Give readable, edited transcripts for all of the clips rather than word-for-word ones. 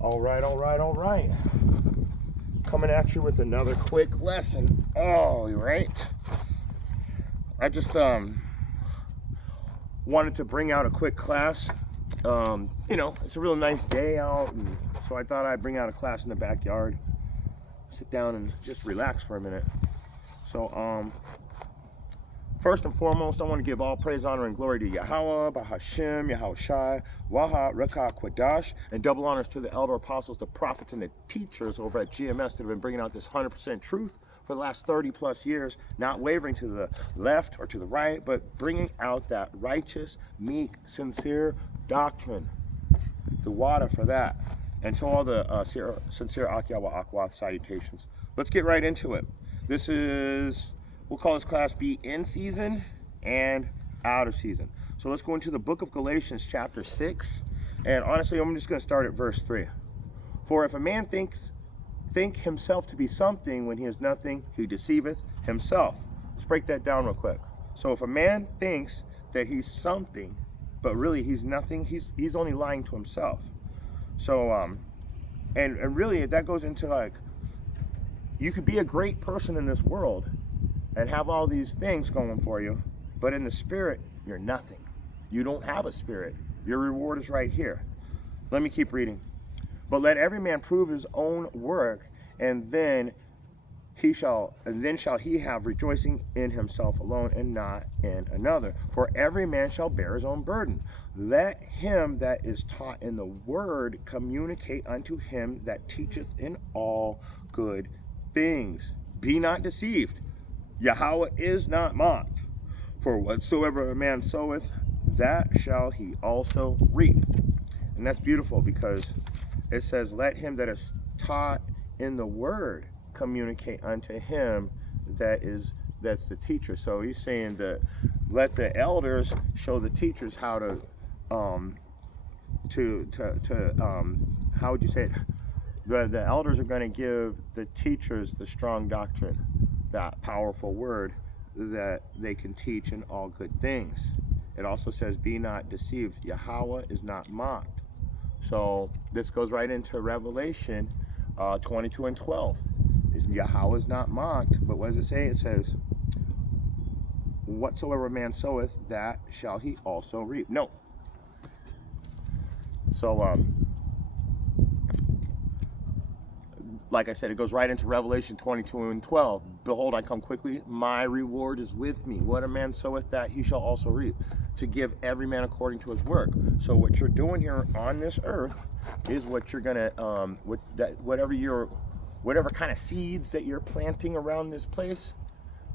All right, all right, all right. Coming at you with another quick lesson. Oh, you're right. I just wanted to bring out a quick class. It's a real nice day out, and so I thought I'd bring out a class in the backyard. Sit down and just relax for a minute. So, first and foremost, I want to give all praise, honor, and glory to Yahweh, Bahashem, Yahushai, Waha, Rekha, Quadash, and double honors to the elder apostles, the prophets, and the teachers over at GMS that have been bringing out this 100% truth for the last 30 plus years, not wavering to the left or to the right, but bringing out that righteous, meek, sincere doctrine. The water for that. And to all the sincere Akyawa Akwath salutations. Let's get right into it. This is, we'll call this class be in season and out of season. So let's go into the book of Galatians chapter 6. And honestly, I'm just going to start at verse 3. For if a man think himself to be something when he is nothing, he deceiveth himself. Let's break that down real quick. So if a man thinks that he's something, but really he's nothing, he's only lying to himself. So, and really that goes into like, you could be a great person in this world and have all these things going for you, but in the spirit, you're nothing. You don't have a spirit. Your reward is right here. Let me keep reading. But let every man prove his own work, and then shall he have rejoicing in himself alone and not in another. For every man shall bear his own burden. Let him that is taught in the word communicate unto him that teacheth in all good things. Be not deceived. Yahweh is not mocked. For whatsoever a man soweth, that shall he also reap. And that's beautiful because it says, let him that is taught in the word communicate unto him that's the teacher. So he's saying that let the elders show the teachers how to how would you say it? The elders are going to give the teachers the strong doctrine, that powerful word that they can teach in all good things. It also says, be not deceived. Yahweh is not mocked. So this goes right into Revelation 22 and 12. Yahweh is not mocked, but what does it say? It says, whatsoever a man soweth, that shall he also reap. No. So, like I said, it goes right into Revelation 22 and 12. Behold, I come quickly. My reward is with me. What a man soweth, that he shall also reap. To give every man according to his work. So what you're doing here on this earth is what you're gonna, whatever kind of seeds that you're planting around this place,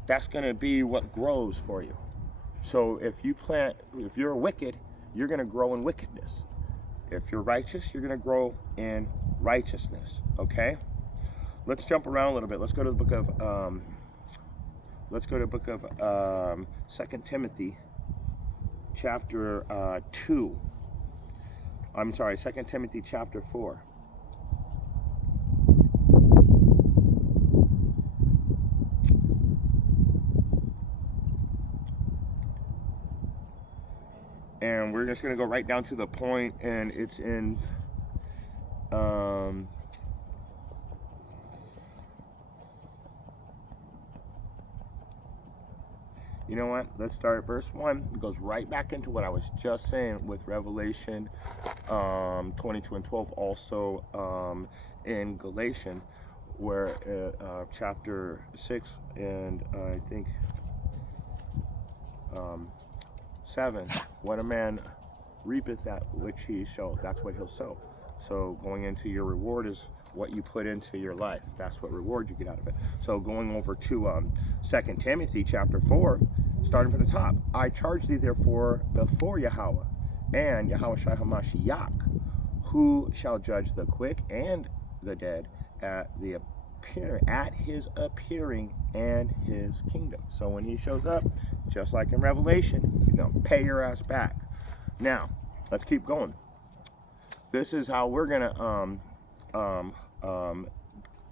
that's gonna be what grows for you. So if you're wicked, you're gonna grow in wickedness. If you're righteous, you're gonna grow in righteousness. Okay. Let's jump around a little bit. Let's go to the book of 2 Timothy chapter 2. I'm sorry, 2 Timothy chapter 4. And we're just going to go right down to the point, and it's in you know what? Let's start at verse 1. It goes right back into what I was just saying with Revelation 22 and 12. Also in Galatians, where chapter 6 and I think 7. What a man reapeth that which he shall, that's what he'll sow. So going into your reward is what you put into your life. That's what reward you get out of it. So going over to 2 Timothy chapter 4, starting from the top. I charge thee therefore before Yahweh and Yahushai HaMashiach, who shall judge the quick and the dead at his appearing and his kingdom. So when he shows up, just like in Revelation, you're gonna pay your ass back. Now, let's keep going. This is how we're gonna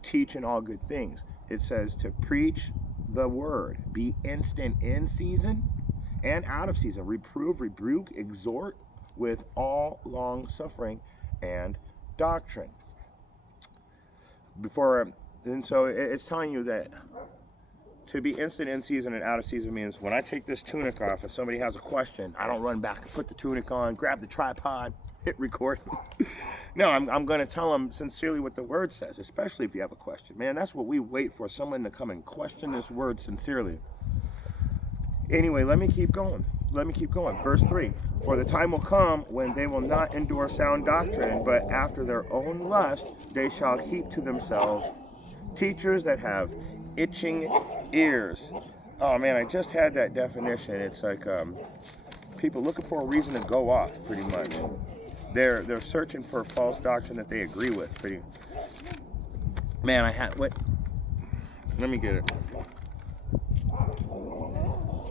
teach in all good things. It says to preach the word, be instant in season and out of season, reprove, rebuke, exhort with all long suffering and doctrine. before, and so it's telling you that to be instant in season and out of season means when I take this tunic off, if somebody has a question, I don't run back and put the tunic on, grab the tripod, hit record. No, I'm going to tell them sincerely what the word says, especially if you have a question. Man, that's what we wait for, someone to come and question this word sincerely. Anyway, let me keep going. Verse 3. For the time will come when they will not endure sound doctrine, but after their own lust they shall heap to themselves teachers that have itching ears. Oh man, I just had that definition. It's like people looking for a reason to go off, pretty much. They're searching for false doctrine that they agree with. Man, I had what? Let me get it.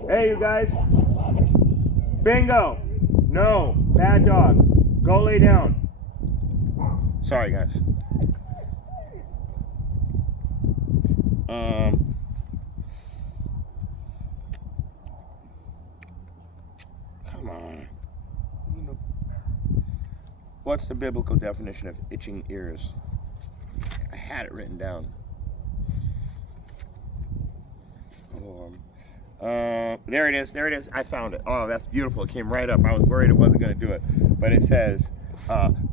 Hey, you guys. Bingo. No, bad dog. Go lay down. Sorry, guys. Come on. What's the biblical definition of itching ears? I had it written down. There it is. I found it. Oh, that's beautiful. It came right up. I was worried it wasn't going to do it. But it says,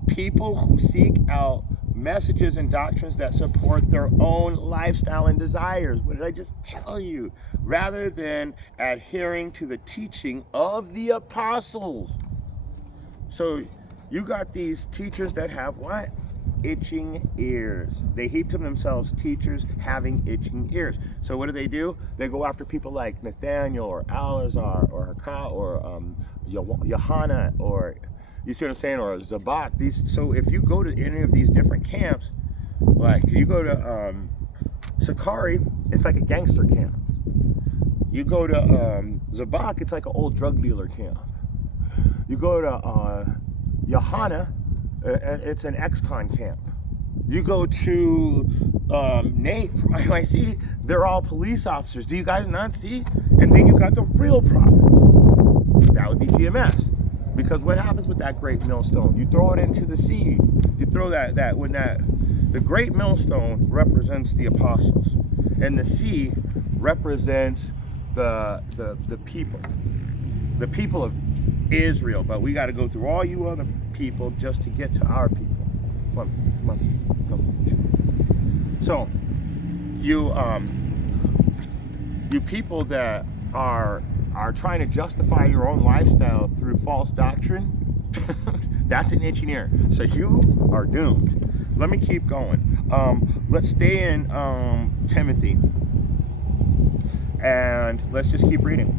people who seek out messages and doctrines that support their own lifestyle and desires. What did I just tell you? Rather than adhering to the teaching of the apostles. So you got these teachers that have what? Itching ears. They heap to themselves teachers having itching ears. So what do? They go after people like Nathaniel or Alazar or Hakah or Yohanan, or you see what I'm saying, or Zabak. So if you go to any of these different camps, like you go to Sakari, it's like a gangster camp. You go to Zabak, it's like an old drug dealer camp. You go to Yohanan, it's an ex-con camp. You go to Nate from IYC, they're all police officers. Do you guys not see? And then you got the real prophets. That would be GMS. Because what happens with that great millstone? You throw it into the sea. You throw the great millstone represents the apostles, and the sea represents the people of Israel. But we got to go through all you other people just to get to our people. Come on. So you people that are trying to justify your own lifestyle through false doctrine, that's an itching ear. So you are doomed. Let me keep going. Let's stay in Timothy, and let's just keep reading.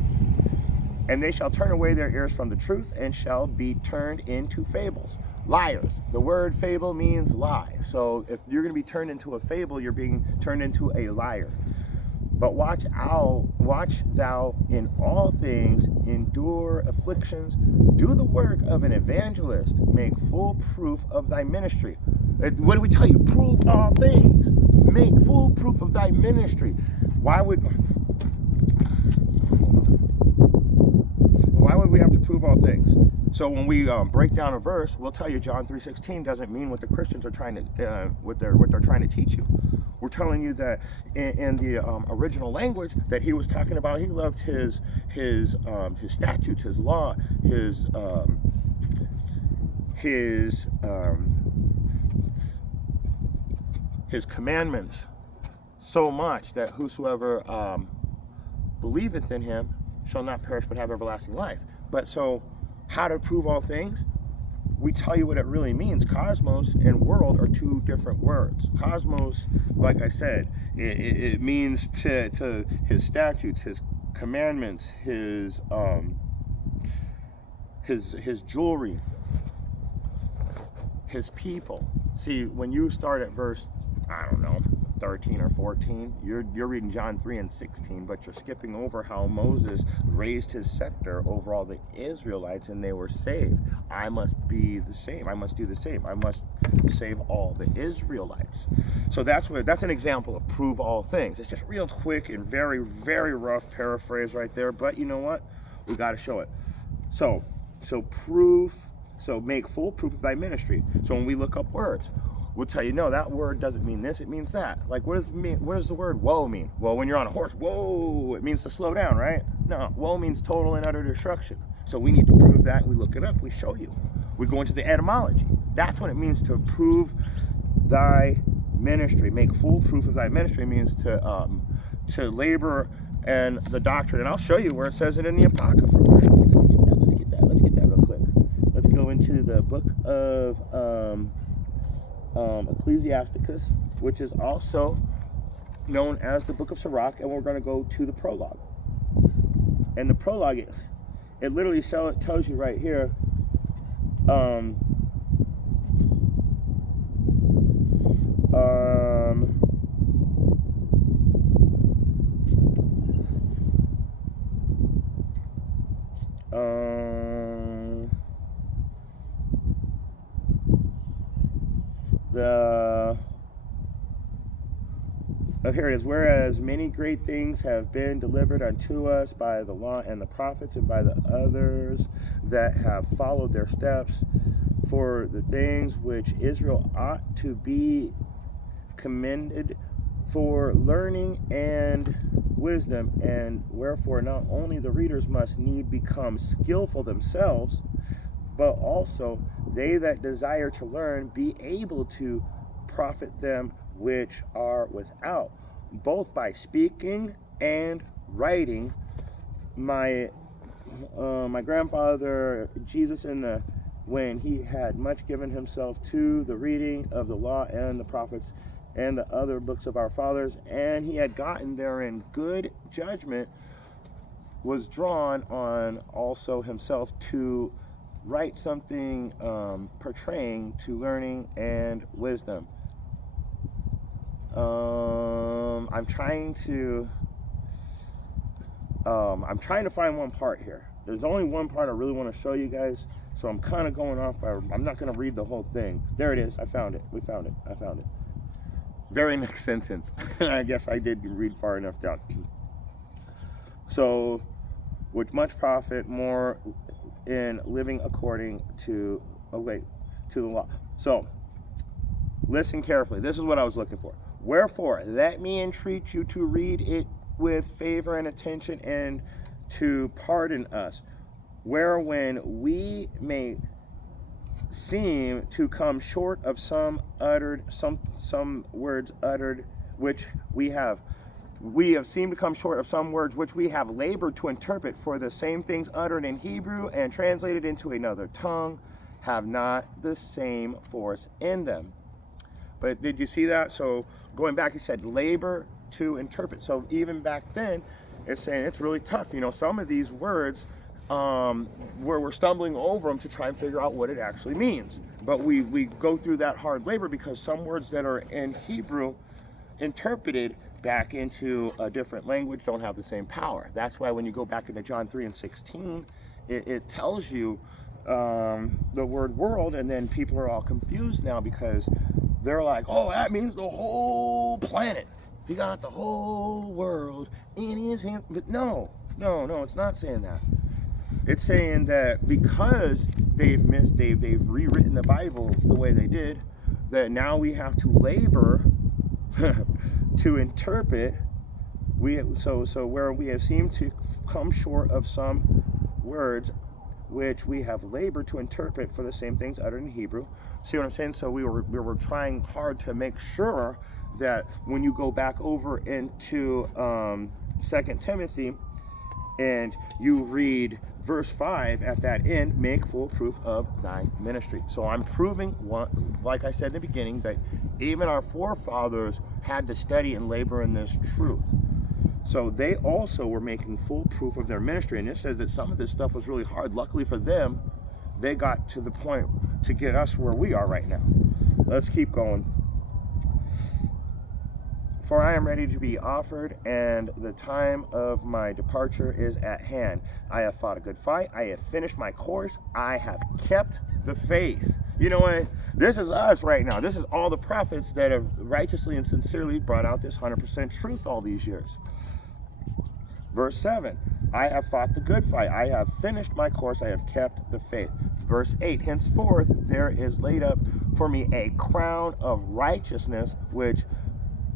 And they shall turn away their ears from the truth and shall be turned into fables. Liars. The word fable means lie. So if you're going to be turned into a fable, you're being turned into a liar. But watch thou in all things, endure afflictions, do the work of an evangelist, make full proof of thy ministry. What do we tell you? Prove all things. Make full proof of thy ministry. Why would we have to prove all things? So when we break down a verse, we'll tell you John 3:16 doesn't mean what the Christians are trying to what they're trying to teach you. We're telling you that in the original language that he was talking about, he loved his statutes, his law, his commandments so much that whosoever believeth in him shall not perish but have everlasting life. But so how to prove all things? We tell you what it really means. Cosmos and world are two different words. Cosmos, like I said, it means to his statutes, his commandments, his jewelry, his people. See, when you start at verse, I don't know, 13 or 14, you're reading John 3:16, but you're skipping over how Moses raised his scepter over all the Israelites and they were saved. I must be the same. I must do the same. I must save all the Israelites. So that's an example of prove all things. It's just real quick and very, very rough paraphrase right there, but you know what? We got to show it. So make full proof of thy ministry. So when we look up words, will tell you, no, that word doesn't mean this, it means that. Like, what does the word woe mean? Well, when you're on a horse, whoa, it means to slow down, right? No, woe means total and utter destruction. So we need to prove that. We look it up, we show you. We go into the etymology. That's what it means to prove thy ministry. Make full proof of thy ministry means to labor and the doctrine. And I'll show you where it says it in the Apocrypha. Let's get that real quick. Let's go into the book of Ecclesiasticus, which is also known as the book of Sirach, and we're going to go to the prologue. And the prologue, it literally tells you right here, here it is. Whereas many great things have been delivered unto us by the law and the prophets, and by the others that have followed their steps, for the things which Israel ought to be commended for learning and wisdom, and wherefore not only the readers must need become skillful themselves, but also they that desire to learn be able to profit them which are without, both by speaking and writing. My grandfather Jesus, when he had much given himself to the reading of the law and the prophets and the other books of our fathers, and he had gotten therein good judgment, was drawn on also himself to write something portraying to learning and wisdom. I'm trying to find one part here. There's only one part I really want to show you guys, so I'm kind of going off by, I'm not going to read the whole thing. There it is. I found it. We found it. I found it. Very next sentence. I guess I did read far enough down. So, with much profit more in living according to the law. So, listen carefully. This is what I was looking for. Wherefore, let me entreat you to read it with favor and attention, and to pardon us, wherein we may seem to come short of some words uttered, which we have seemed to come short of some words which we have labored to interpret, for the same things uttered in Hebrew and translated into another tongue have not the same force in them. But did you see that? So going back, he said labor to interpret. So even back then, it's saying it's really tough. You know, some of these words, where we're stumbling over them to try and figure out what it actually means. But we go through that hard labor because some words that are in Hebrew interpreted back into a different language don't have the same power. That's why when you go back into John 3:16, it tells you the word world, and then people are all confused now because they're like, oh, that means the whole planet. He got the whole world in his hand. But no, it's not saying that. It's saying that because they've rewritten the Bible the way they did, that now we have to labor to interpret. So where we have seemed to come short of some words which we have labored to interpret, for the same things uttered in Hebrew. See what I'm saying? So we were trying hard to make sure that when you go back over into 2 Timothy and you read verse 5 at that end, make full proof of thy ministry. So I'm proving, like I said in the beginning, that even our forefathers had to study and labor in this truth. So they also were making full proof of their ministry. And it says that some of this stuff was really hard. Luckily for them, they got to the point to get us where we are right now. Let's keep going. For I am ready to be offered, and the time of my departure is at hand. I have fought a good fight. I have finished my course. I have kept the faith. You know what? This is us right now. This is all the prophets that have righteously and sincerely brought out this 100% truth all these years. Verse 7. I have fought the good fight. I have finished my course. I have kept the faith. Verse 8, henceforth there is laid up for me a crown of righteousness, which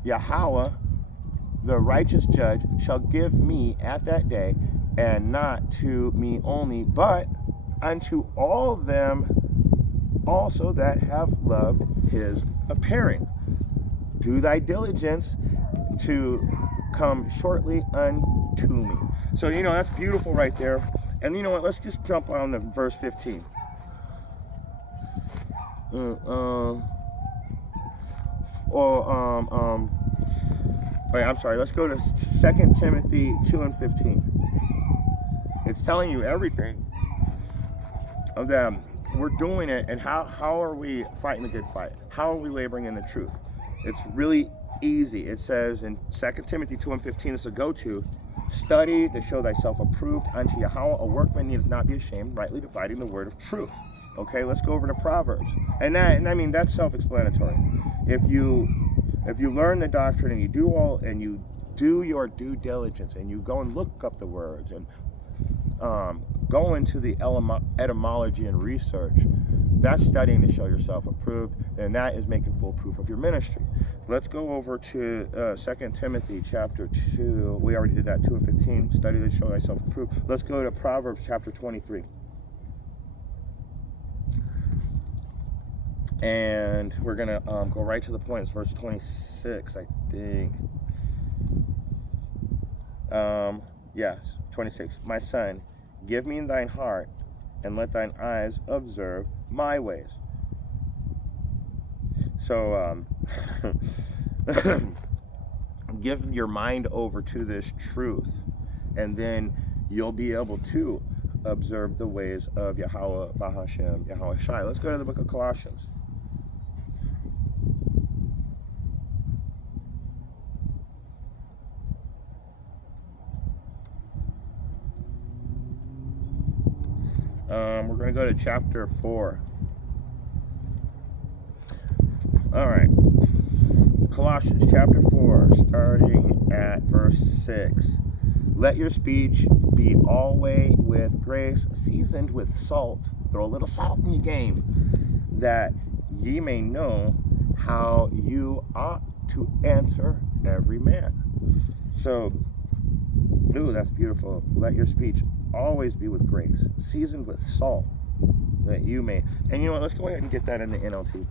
Yahweh, the righteous judge, shall give me at that day, and not to me only, but unto all them also that have loved his appearing. Do thy diligence to come shortly unto me. So, that's beautiful right there. And you know what? Let's just jump on to verse 15. I'm sorry. Let's go to 2 Timothy 2 and 15. It's telling you everything of them. We're doing it, and how are we fighting the good fight? How are we laboring in the truth? It's really easy. It says in 2 Timothy 2 and 15, this is a go-to. Study to show thyself approved unto Yahweh, a workman needeth not be ashamed, rightly dividing the word of truth. Okay, let's go over to Proverbs. And I mean, that's self-explanatory. If you learn the doctrine and you do your due diligence and you go and look up the words and go into the etymology and research, that's studying to show yourself approved, and that is making full proof of your ministry. Let's go over to 2 Timothy chapter 2. We already did that, 2 and 15. Study to show thyself approved. Let's go to Proverbs chapter 23. And we're going to go right to the point. It's verse 26, I think. Yes, 26. My son, give me thine heart, and let thine eyes observe my ways. So, give your mind over to this truth, and then you'll be able to observe the ways of Yahweh Bahashem, Yahweh Shai. Let's go to the book of Colossians. We're going to go to chapter 4. All right. Colossians chapter 4, starting at verse 6. Let your speech be always with grace, seasoned with salt. Throw a little salt in your game, that ye may know how you ought to answer every man. So, ooh, that's beautiful. Let your speech always be with grace, seasoned with salt, that you may. And you know what? Let's go ahead and get that in the NLT.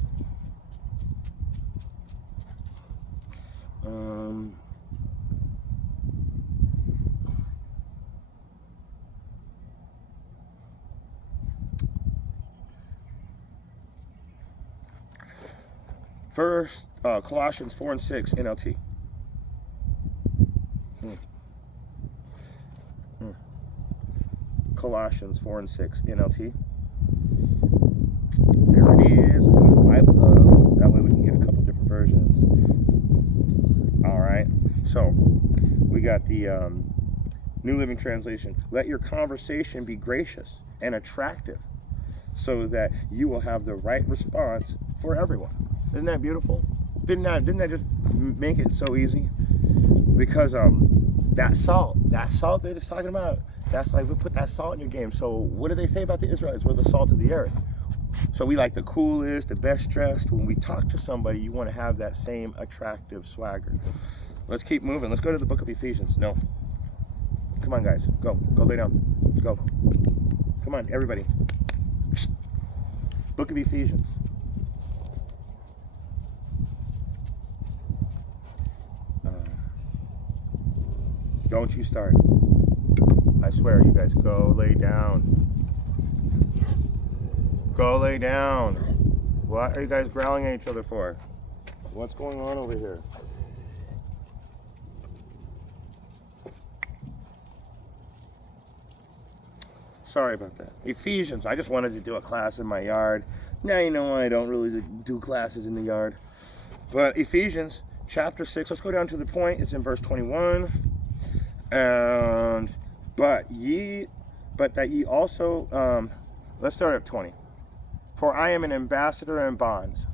First, Colossians 4 and 6 NLT. Colossians 4 and 6 NLT. There it is. Let's go to the Bible Hub. That way we can get a couple different versions. All right. So we got the New Living Translation. Let your conversation be gracious and attractive, so that you will have the right response for everyone. Isn't that beautiful? Didn't that just make it so easy? Because that salt that it's talking about, that's like, we put that salt in your game. So what do they say about the Israelites? We're the salt of the earth. So we like the coolest, the best dressed. When we talk to somebody, you want to have that same attractive swagger. Let's keep moving. Let's go to the book of Ephesians. No. Come on, guys. Go lay down. Go. Come on, everybody. Book of Ephesians. Don't you start. I swear, you guys, go lay down. Go lay down. What are you guys growling at each other for? What's going on over here? Sorry about that. Ephesians. I just wanted to do a class in my yard. Now you know I don't really do classes in the yard. But Ephesians chapter 6. Let's go down to the point. It's in verse 21. And but that ye also, let's start at 20. For I am an ambassador in bonds,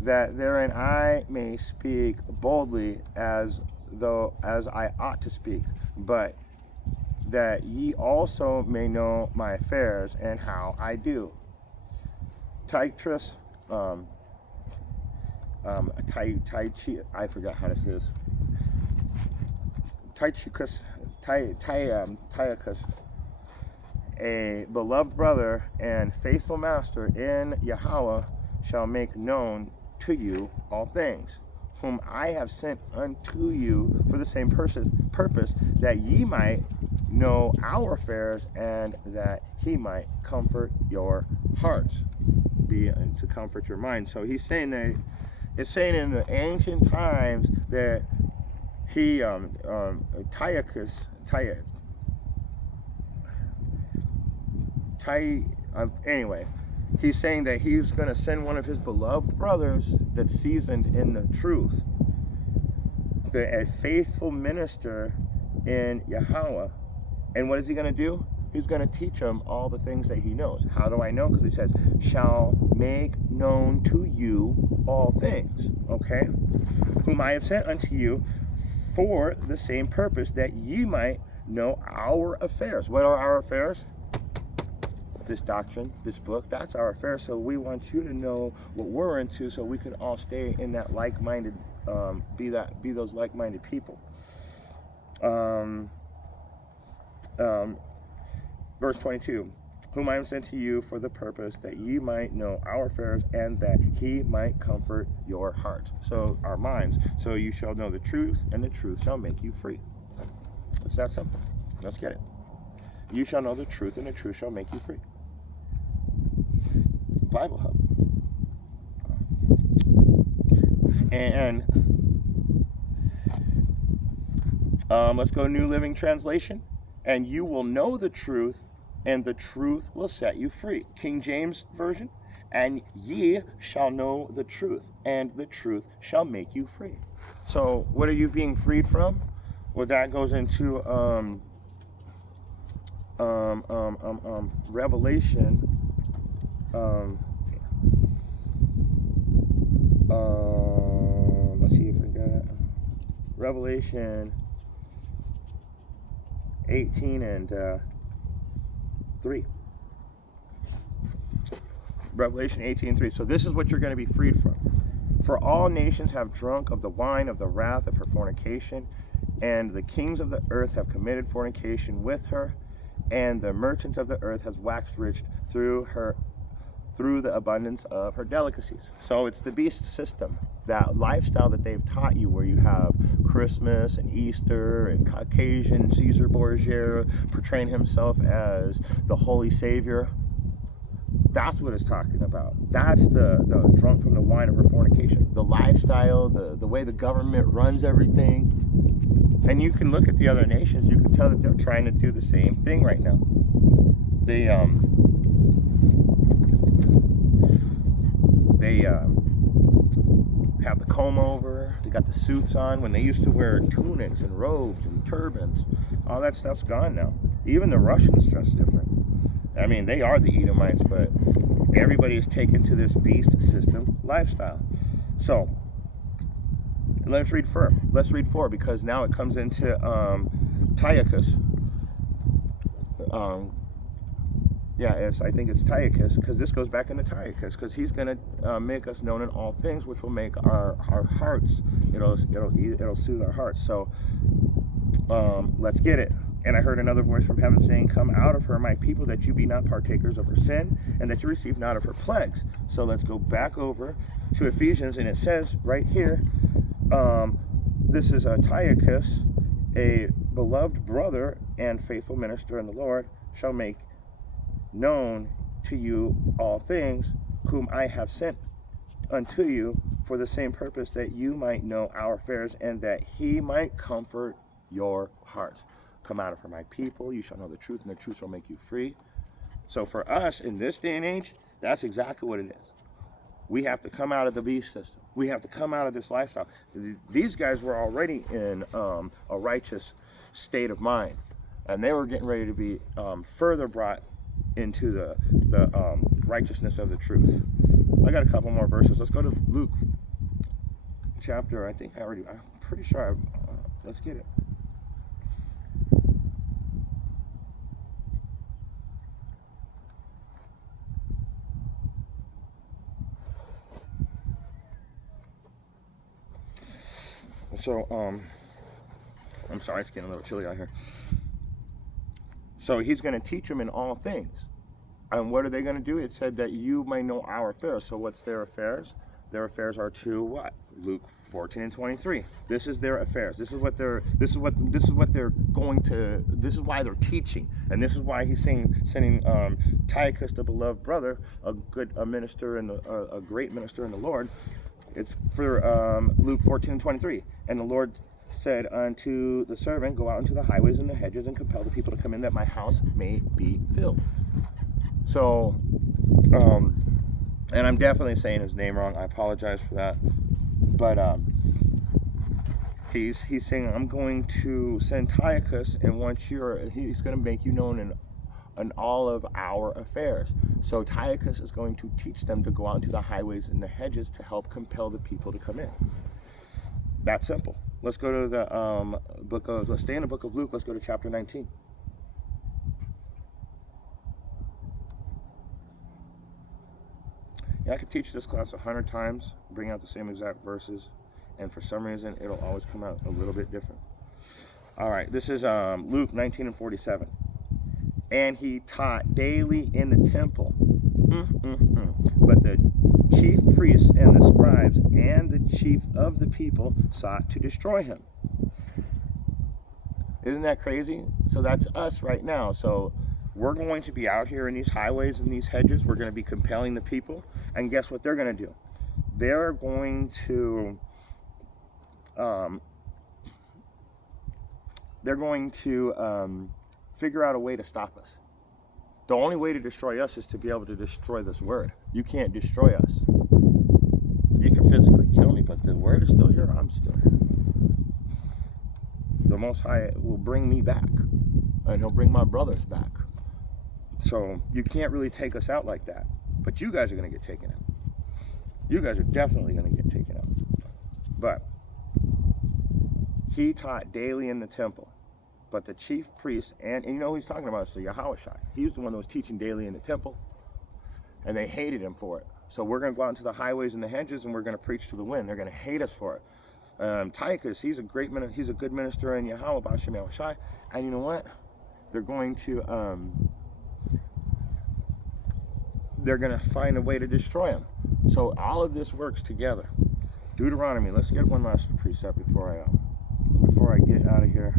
that therein I may speak boldly as I ought to speak. But that ye also may know my affairs and how I do. Tychus, I forgot how to say this. Tychicus, a beloved brother and faithful master in Yahweh, shall make known to you all things, whom I have sent unto you for the same purpose, that ye might know our affairs, and that he might comfort your hearts, be to comfort your minds. So he's saying that it's saying in the ancient times that he anyway, he's saying that he's going to send one of his beloved brothers that's seasoned in the truth, a faithful minister in Yahweh. And what is he going to do? He's going to teach him all the things that he knows. How do I know? Because he says, shall make known to you all things. Okay? Whom I have sent unto you for the same purpose, that ye might know our affairs. What are our affairs? This doctrine, this book, that's our affair. So we want you to know what we're into, so we can all stay in that like-minded, be those like-minded people. Verse 22, whom I am sent to you for the purpose that ye might know our affairs, and that he might comfort your hearts. So our minds. So you shall know the truth, and the truth shall make you free. It's that simple. Let's get it. You shall know the truth, and the truth shall make you free. Bible Hub. And let's go New Living Translation. And you will know the truth, and the truth will set you free. King James Version. And ye shall know the truth, and the truth shall make you free. So what are you being freed from? Well, that goes into Revelation. Let's see if I got it. Revelation 18 and 3. Revelation 18 and 3. So this is what you're going to be freed from. For all nations have drunk of the wine of the wrath of her fornication, and the kings of the earth have committed fornication with her, and the merchants of the earth has waxed rich through the abundance of her delicacies. So it's the beast system, that lifestyle that they've taught you, where you have Christmas and Easter and Caucasian Caesar Borgia portraying himself as the Holy Savior. That's what it's talking about. That's the drunk from the wine of her fornication. The lifestyle, the way the government runs everything. And you can look at the other nations, you can tell that they're trying to do the same thing right now. They have the comb over, they got the suits on, when they used to wear tunics and robes and turbans. All that stuff's gone now. Even the Russians dress different. I mean, they are the Edomites, but everybody is taken to this beast system lifestyle. So let's read 4. Let's read 4, because now it comes into Tychicus. I think it's Tychicus, because this goes back into Tychicus, because he's going to make us known in all things, which will make our hearts, it'll soothe our hearts. So let's get it. And I heard another voice from heaven saying, come out of her, my people, that you be not partakers of her sin, and that you receive not of her plagues. So let's go back over to Ephesians, and it says right here, this is Tychicus, a beloved brother and faithful minister in the Lord, shall make known to you all things, whom I have sent unto you for the same purpose, that you might know our affairs, and that he might comfort your hearts. Come out of her, my people, you shall know the truth, and the truth shall make you free. So for us in this day and age, that's exactly what it is. We have to come out of the beast system. We have to come out of this lifestyle. These guys were already in a righteous state of mind, and they were getting ready to be further brought into the righteousness of the truth. I got a couple more verses. Let's go to Luke chapter, I'm pretty sure, let's get it. So, I'm sorry, it's getting a little chilly out here. So he's going to teach them in all things. And what are they going to do? It said that you may know our affairs. So what's their affairs? Their affairs are to what? Luke 14 and 23. This is their affairs. This is what they're going to, this is why they're teaching. And this is why he's sending Tychicus, the beloved brother, a minister and a great minister in the Lord. It's for Luke 14 and 23. And the Lord said unto the servant, go out into the highways and the hedges and compel the people to come in, that my house may be filled. So, and I'm definitely saying his name wrong. I apologize for that. But he's saying, I'm going to send Tychicus, and he's going to make you known in all of our affairs. So Tychicus is going to teach them to go out into the highways and the hedges to help compel the people to come in. That's simple. Let's go to the let's stay in the book of Luke. Let's go to chapter 19. Yeah, I could teach this class 100 times, bring out the same exact verses, and for some reason, it'll always come out a little bit different. All right, this is Luke 19 and 47. And he taught daily in the temple. But the chief priests and the scribes and the chief of the people sought to destroy him. Isn't that crazy? So that's us right now. So we're going to be out here in these highways and these hedges. We're going to be compelling the people. And guess what they're going to do? They're going to figure out a way to stop us. The only way to destroy us is to be able to destroy this word. You can't destroy us. You can physically kill me, but the word is still here. I'm still here. The Most High will bring me back, and he'll bring my brothers back. So you can't really take us out like that. But you guys are going to get taken out. You guys are definitely going to get taken out. But he taught daily in the temple. But the chief priests, and you know who he's talking about, so Yahushua. He was the one that was teaching daily in the temple. And they hated him for it. So we're going to go out into the highways and the hedges, and we're going to preach to the wind. They're going to hate us for it. Tychicus, he's a good minister in Yahweh, B'Shem Yahushua. And you know what? They're going to find a way to destroy him. So all of this works together. Deuteronomy. Let's get one last precept before I get out of here.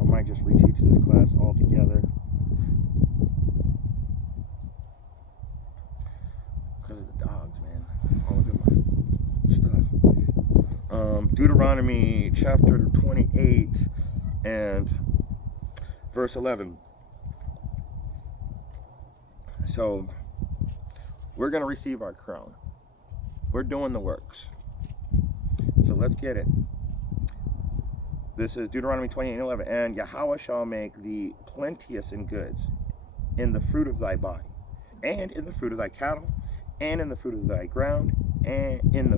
I might just reteach this class altogether. Because of the dogs, man. Oh, look at my stuff. Deuteronomy chapter 28 and verse 11. So we're going to receive our crown. We're doing the works. So let's get it. This is Deuteronomy 28:11. And Yahweh shall make thee plenteous in goods, in the fruit of thy body, and in the fruit of thy cattle, and in the fruit of thy ground, and in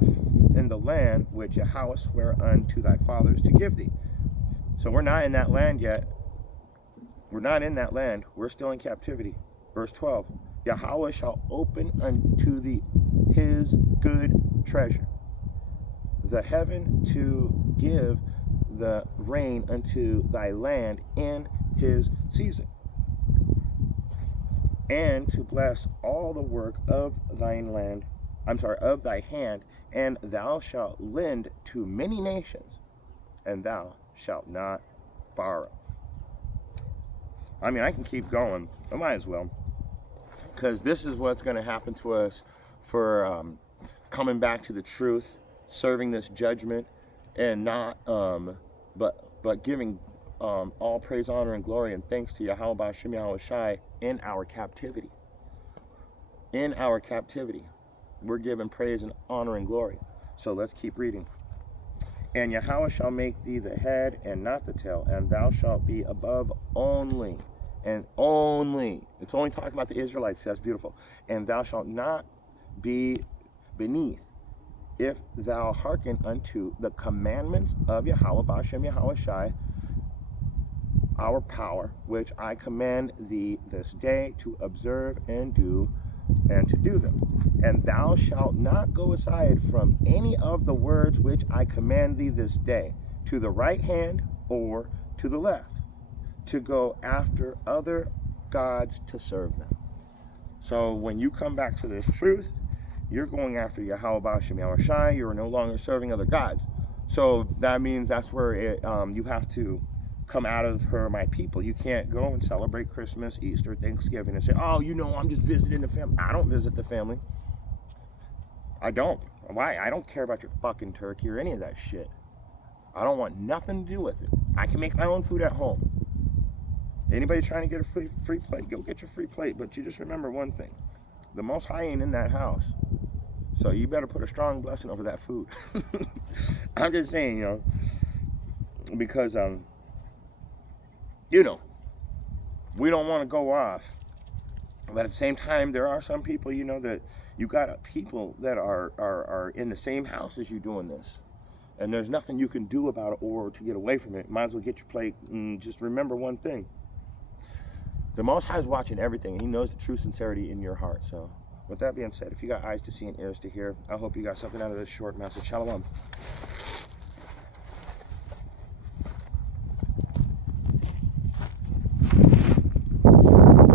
the land which Yahweh sware unto thy fathers to give thee. So we're not in that land yet. We're not in that land. We're still in captivity. Verse 12. Yahweh shall open unto thee his good treasure, the heaven to give the rain unto thy land in his season, and to bless all the work of thine land, of thy hand, and thou shalt lend to many nations, and thou shalt not borrow. I mean, I can keep going. I might as well, because this is what's going to happen to us for coming back to the truth, serving this judgment, and not but giving all praise, honor, and glory and thanks to Yahweh B'Shem Yahushai in our captivity. In our captivity, we're giving praise and honor and glory. So let's keep reading. And Yahweh shall make thee the head and not the tail, and thou shalt be above only. And only. It's only talking about the Israelites. That's beautiful. And thou shalt not be beneath, if thou hearken unto the commandments of Yahweh B'Shem Yahushai, our power, which I command thee this day to observe and to do them. And thou shalt not go aside from any of the words which I command thee this day, to the right hand or to the left, to go after other gods to serve them. So when you come back to this truth, you're going after Yahweh Shem Yahweh Shai. You're no longer serving other gods. So that means that's where you have to come out of her, my people. You can't go and celebrate Christmas, Easter, Thanksgiving and say, oh, I'm just visiting the family. I don't visit the family. I don't. Why? I don't care about your fucking turkey or any of that shit. I don't want nothing to do with it. I can make my own food at home. Anybody trying to get a free plate, go get your free plate. But you just remember one thing. The Most High ain't in that house. So you better put a strong blessing over that food. I'm just saying, because, we don't want to go off. But at the same time, there are some people, that you got people that are in the same house as you doing this. And there's nothing you can do about it or to get away from it. Might as well get your plate and just remember one thing. The Most High is watching everything. And he knows the true sincerity in your heart. So with that being said, if you got eyes to see and ears to hear, I hope you got something out of this short message. Shalom.